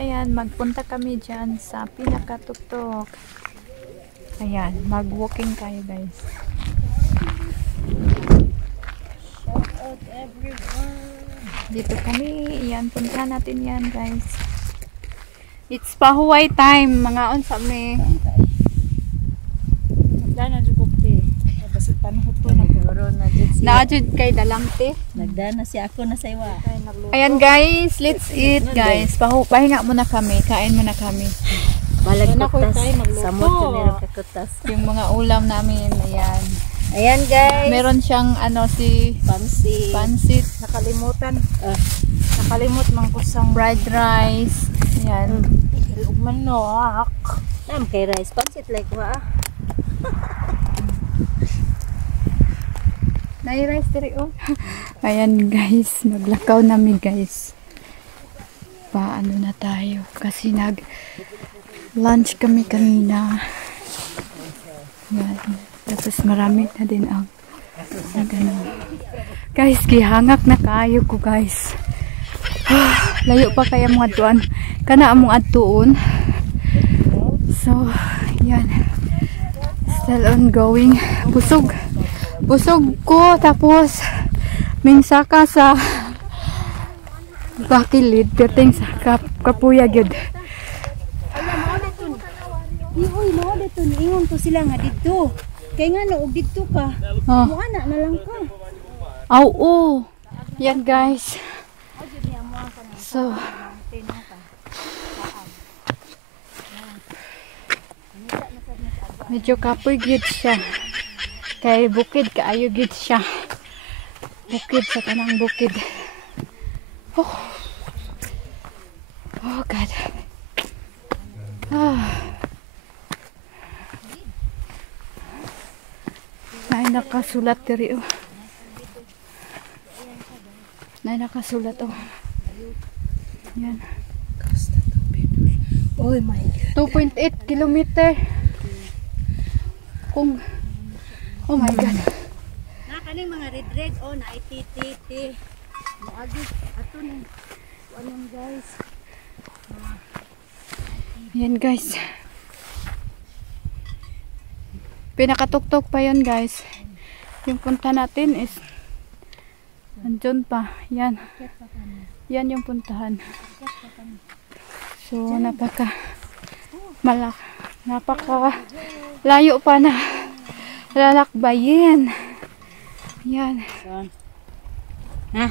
ayan, magpunta kami dyan sa pinakatuktok. Ayan, mag-walking tayo guys. Shout out everyone. Dito kami, ayan, punta natin yan guys. It's pahuway time, mga on sa me. Nagdana jud ko te. Basit panahon to na puro na jud siya. Naajud kay dalang te. Nagdana si ako na sa iwa. Ayan guys, let's eat guys. Pahinga muna kami, kain muna kami. Balag kutas. Samot ko nero kakutas. Yung mga ulam namin, ayan. Ayan guys. Meron siyang ano si pansit. Nakalimutan. Nakalimot man ko sang Fried rice. Ayan. manok. Nam kay rice pansit like wa. Nai-rice diri oh. Ayan guys, maglakaw namin guys. Paano na tayo kasi lunch kami kanina. Yan. Tapos marami na din ang ano. Guys, gihangak na kaayo ko guys. Layo pa kaya mga tuan. Kana among adtuon. So, yan. Still ongoing. Busog. Busog ko tapos minsaka sa bakilid dating sa kapuya gyud. Ihoy mo dito ingon ko sila nga dito. Kay nga no og dito ka. Oh. Ana na lang ka. Aw oh. Yan guys. So medyo kapoy gyud siya. Kay bukid kaayo gyud siya. Bukid sa tanang bukid. Oh. Oh God. Ay nakasulat diri oh. Ay nakasulat oh. Yan. Oh my God. 2.8 kilometer. Kung oh my God. Na kaning mga red oh na ititi. Moagi ato ni anong guys. Yan guys. Pinakatuktok pa yan guys. Yung punta natin is andun pa. Yan. Yan yung puntahan. So napaka layo pa na lalakbayin. Yan. Ha?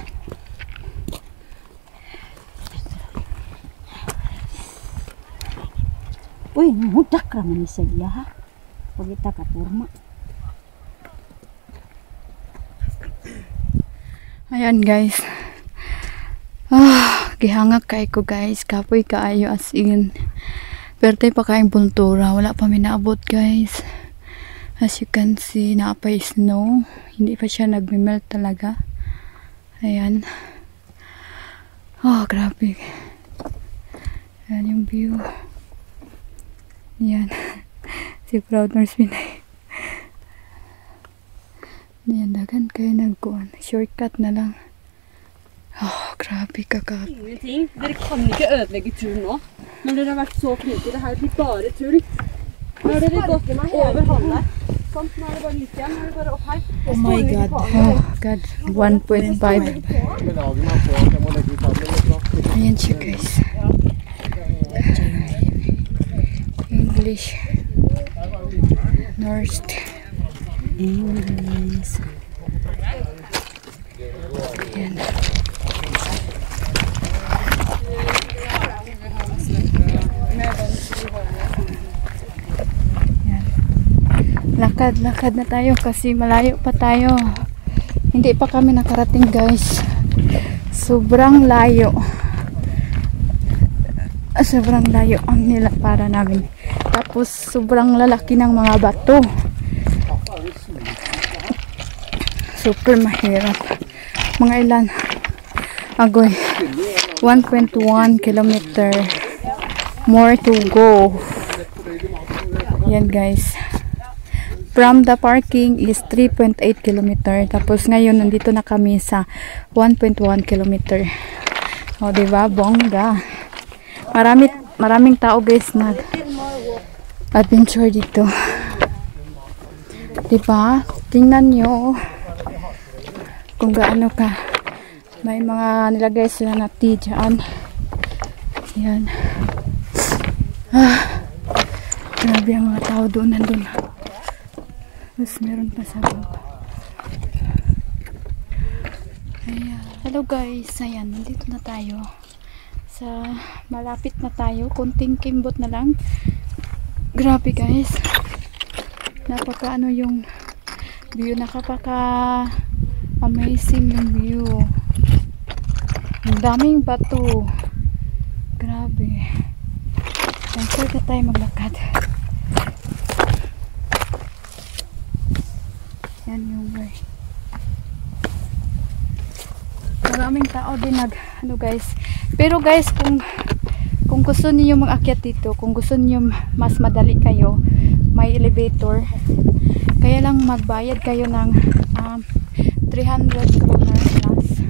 Uy, mudak raman ni sa iya ha. Pagita ka porma. Ayan guys. Gihangak kay ko guys. Kapoy kaayo as in. Perte pa kayong puntura. Wala pa minaabot guys. As you can see, naapay snow. Hindi pa siya nagme-melt talaga. Ayan. Oh, grabe. Ayan yung view. Ayan. Si Proud Nurse Pinay. Ayan, dagan kayo nagkuhan. Shortcut na lang. Oh, grabe kakak. Ingenting. Dere kan ikke ødelegge turen nå. Når dere har vært så flinke. Det her blir bare tull. Nå har dere gått over halvveis. Sånn, nå er det bare litt igjen. Nå er det bare opp her. Oh my God. Oh God, 1.5. Ayan siya guys. English. North. English. Ayan. Lakad na tayo kasi malayo pa tayo. Hindi pa kami nakarating guys. Sobrang layo. Sobrang layo ang nila para namin. Tapos sobrang lalaki ng mga bato. Super mahirap. Mga ilan? Agoy. 1.1 kilometer. More to go. Yan guys. From the parking is 3.8 kilometer. Tapos ngayon nandito na kami sa 1.1 kilometer. O diba? Bongga. Maraming tao guys nag adventure dito. Diba? Tingnan nyo kung gaano ka. May mga nilagay sila na tea dyan. Yan. Grabe ang mga tao doon. Nandun. Mas meron pa sa baba. Ayan. Hello guys. Ayan. Nandito na tayo. Malapit na tayo. Kunting kimbot na lang. Grabe guys. Napaka ano yung view. Nakapaka amazing yung view. Ang daming bato. Grabe. Cancel na tayo maglakad. Yan yung way. Maraming tao din ano guys. Pero guys, kung gusto niyo mag-akyat dito, kung gusto niyo mas madali kayo, may elevator. Kaya lang magbayad kayo ng 300 kroner plus,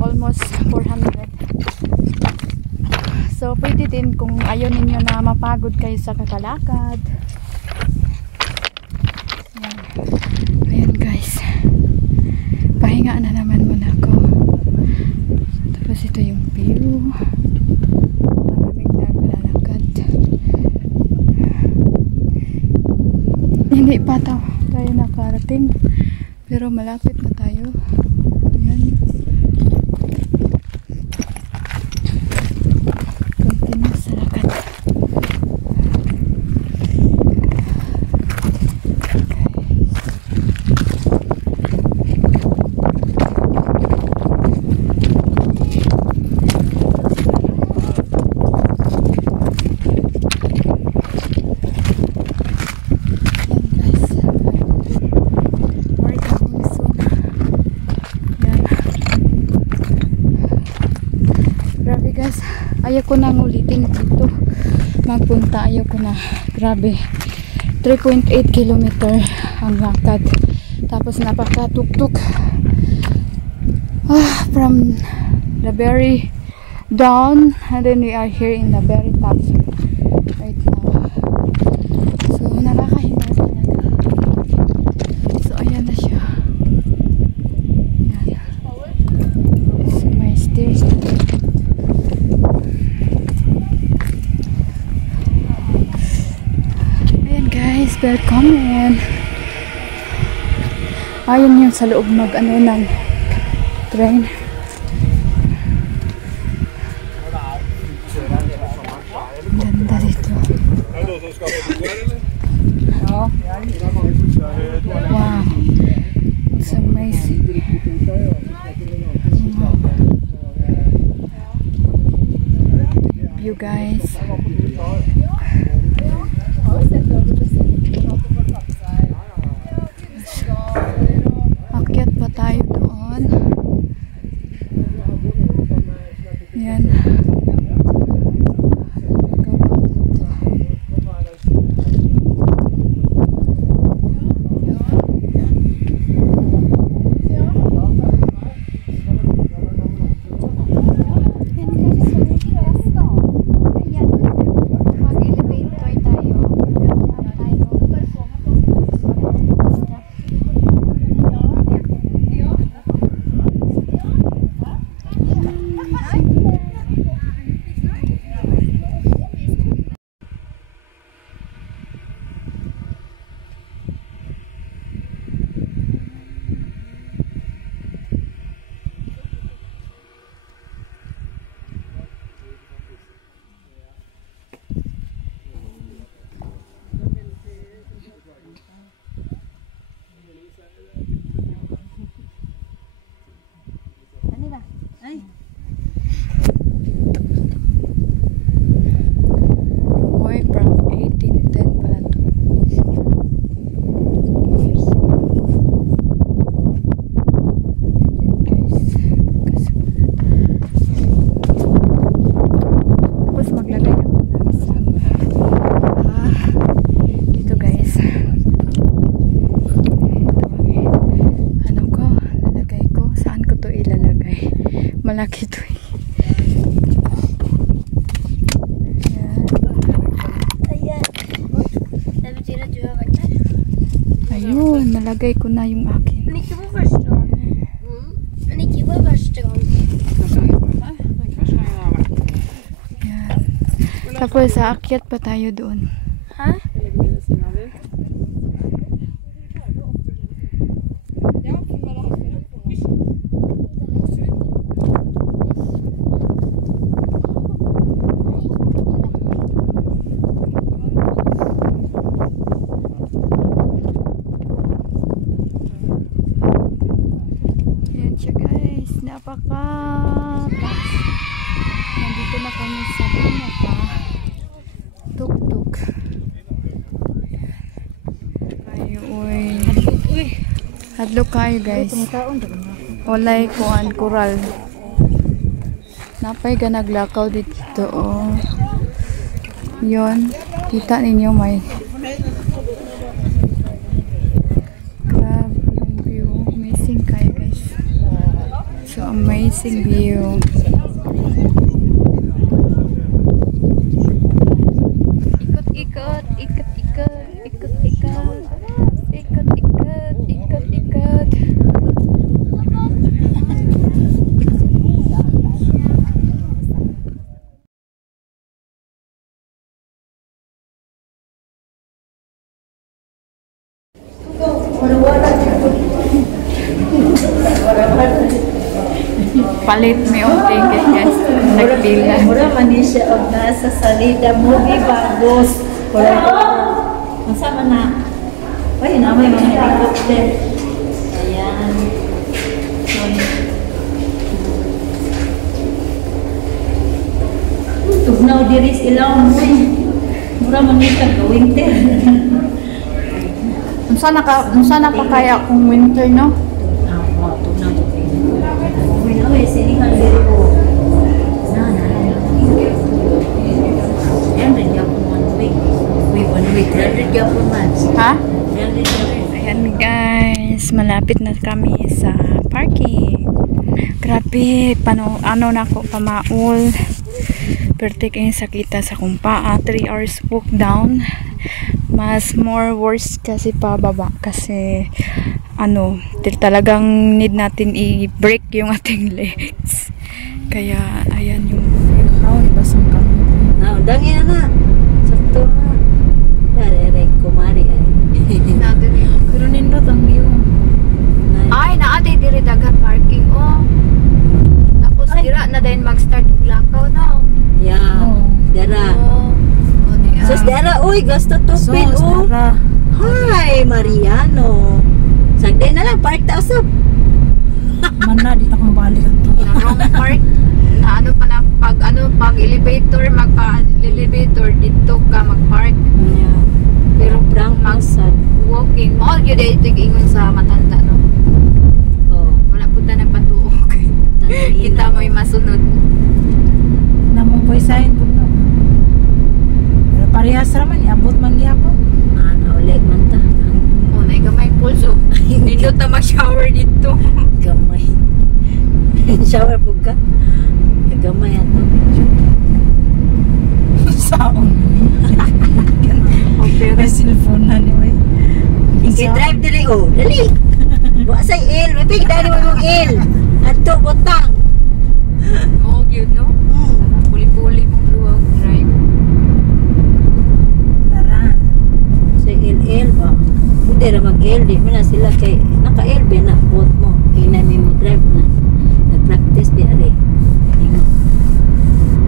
almost 400. So pwede din kung ayaw ninyo na mapagod kayo sa kakalakad. Ayan guys, pahinga na naman muna ako. Tapos ito yung view. Maraming naglalakad. Hindi pa tayo nakarating, pero malapit na tayo. Ayan. Continue sa lakad. Ayaw ko nang ulitin dito magpunta, ayaw ko na. Grabe, 3.8 kilometer ang lakad, tapos napaka-tuktuk from the very down, and then we are here in the very top right now. So nakakahinga talaga. So ayan na siya. Ayan. So may stairs na. Welcome. Ayun yung sa loob ng train. Ganda dito. Wow, it's amazing. You guys. Akyat pa tayo doon. Yan. Malaki to eh. nalagay ko na yung akin. Men ikke på første gang. Men ikke på første gang. Yan. Tapos aakyat pa tayo doon. Hæ? Yan siya guys. Napaka-taas. Nandito na kami sa tuk-tuk. Ayo, uy. Hadlok kayo guys. Walay kuan kural. Napay ka naglakaw dito. Oh. Yon. Kita ninyo may. Grabe yung view. Amazing kayo guys. So amazing view. Ikot-ikot, ikot-ikot, ikot-ikot, ikot-ikot, ikot-ikot. Palit may unting guys. Nagpila. Mura man ni siya og nasa salida mo bagos. Masama na. Ay, na may mga helicopter. Ayan. Tugnaw diris ilaw mo. Mura man ni ka winter. Unsa na pa kaya kung winter no? Sinihan diri ko. Ha? Ayan guys, malapit na kami sa parking. Grabe, ano na ako pamaul. Perte kayo sakita sa kumpa. 3 hours walk down. Mas more worse kasi pababa kasi talagang need natin i-break yung ating legs. Kaya ayan yung ibasang kami. Dangi na. Sakto na. Yare kumari ay. Pero nindot ang view. Ay, naatay diri dagat parking oh. Tapos dira na din mag-start lakaw na. Yeah. Dara. Sus dara uy, gasto tupin oh. Hi, Mariano. Sagday na lang park ta usap. Mana di na kong balik ato. Wrong park. Na pag elevator magpa-elevator dito ka mag-park. Yeah. Pero prank magsad. Walking mo gyud ito ingon sa matanda no. Oh, Wala punta ng patuok. Kita mo yung masunod. Namong boy sign po no. Pero parehas raman iabot man gyapon. ulit man ta. Oh, na gamay pulso. Nindot na mag-shower dito. Gamay. Shower po ka? Gamay ato. Saon Okay, may cellphone na ni way. Drive dili oh. Dali. Wa say il, may pigdali mo yung il. Ato butang. oh, cute, no? Puli-puli mong luwag drive. Tara. Say il ba? Hindi ra mag-il. Di mo na sila kay naka-il ba na boat mo. Hinami mo drive na. Nag-practice di ari.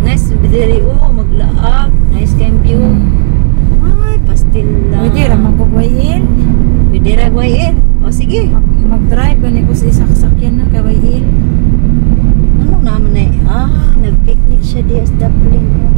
Nice diri oh, maglaag. Nice kayong view. Ay, pastil lang. Pwede ra magkugwayin. Pwede ra gwayin. O sige. Mag-drive gani ko sa isa kasakyan na kay Wayin. Ano naman eh? Nag-picnic siya di as Dublin.